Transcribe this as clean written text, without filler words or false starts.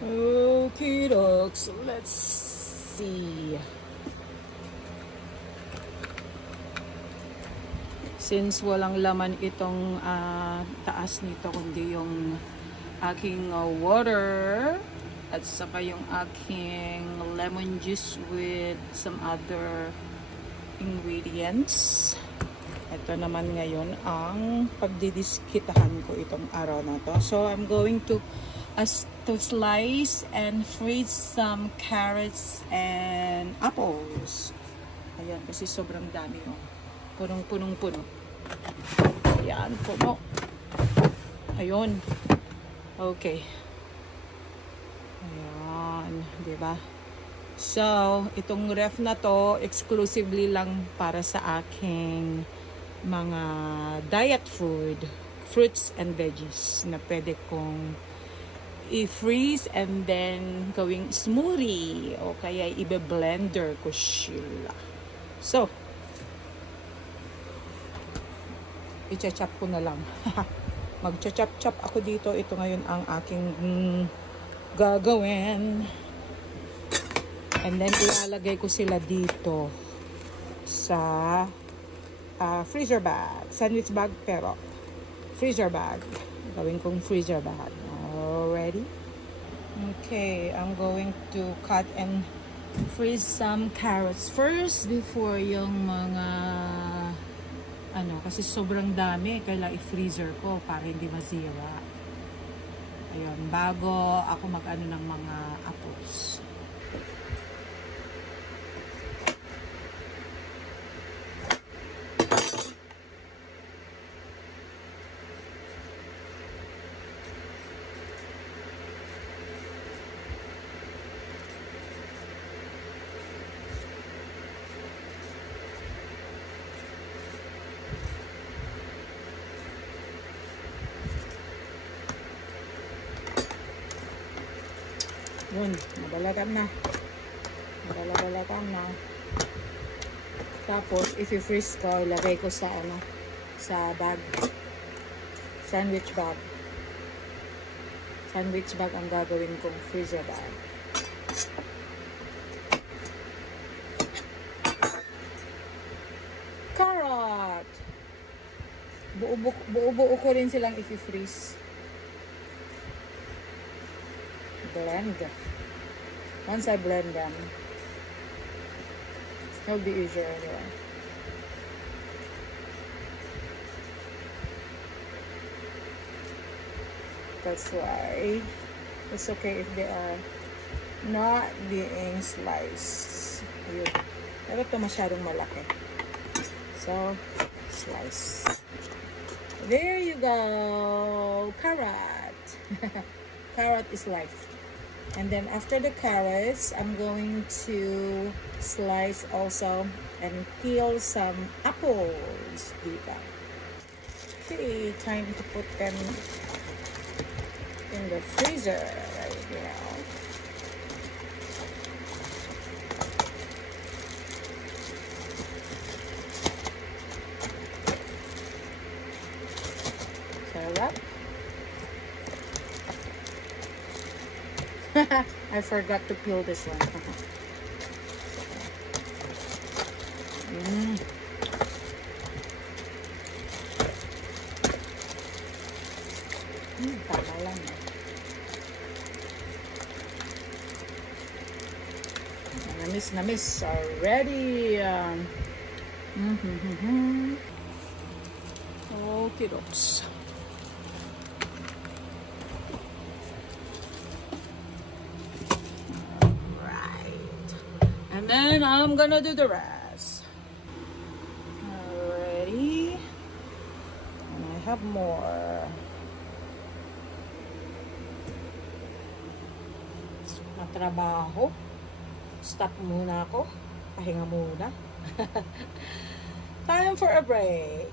Okay, dogs. Let's see. Since walang laman itong taas nito, kundi yung aking water at saka yung aking lemon juice with some other ingredients. Ito naman ngayon ang pagdidiskitahan ko itong araw na to. So I'm going to slice and freeze some carrots and apples. Ayan, kasi sobrang dami, oh. Punong-punong-puno. Ayan, puno. Ayun. Okay. Ayan, diba? So, itong ref na to, exclusively lang para sa aking mga diet food, fruits and veggies na pwede kong i-freeze and then gawing smoothie o kaya i-blender ko sila. So, i-chop ko na lang. Mag-chop-chop ako dito. Ito ngayon ang aking gagawin. And then, ilalagay ko sila dito sa freezer bag. Sandwich bag, pero freezer bag. Gawin kong freezer bag. Already? Okay, I'm going to cut and freeze some carrots first before yung mga kasi sobrang dami, kailangan i-freezer ko para hindi masira. Ayun, bago ako mag-ano ng mga apples. Yun, nabalatan na. Nabalatan na. Tapos, i-freeze ko, ilagay ko sa sa bag. Sandwich bag. Sandwich bag ang gagawin kong freezer bag. Carrot! Buo-buo ko rin silang i-freeze. Blend. Once I blend them, it'll be easier anyway. That's why it's okay if they are not being sliced. Ayun. Pero ito masyadong malaki. So, slice. There you go! Carrot! Carrot is life. And then after the carrots, I'm going to slice also and peel some apples. Okay, time to put them in the freezer right now. Sarap. I forgot to peel this one. Tama lang. Namis already. Okay, dogs. And then I'm gonna do the rest. Alrighty. And I have more. Matrabaho. Stop muna ako. Pahinga muna. Time for a break.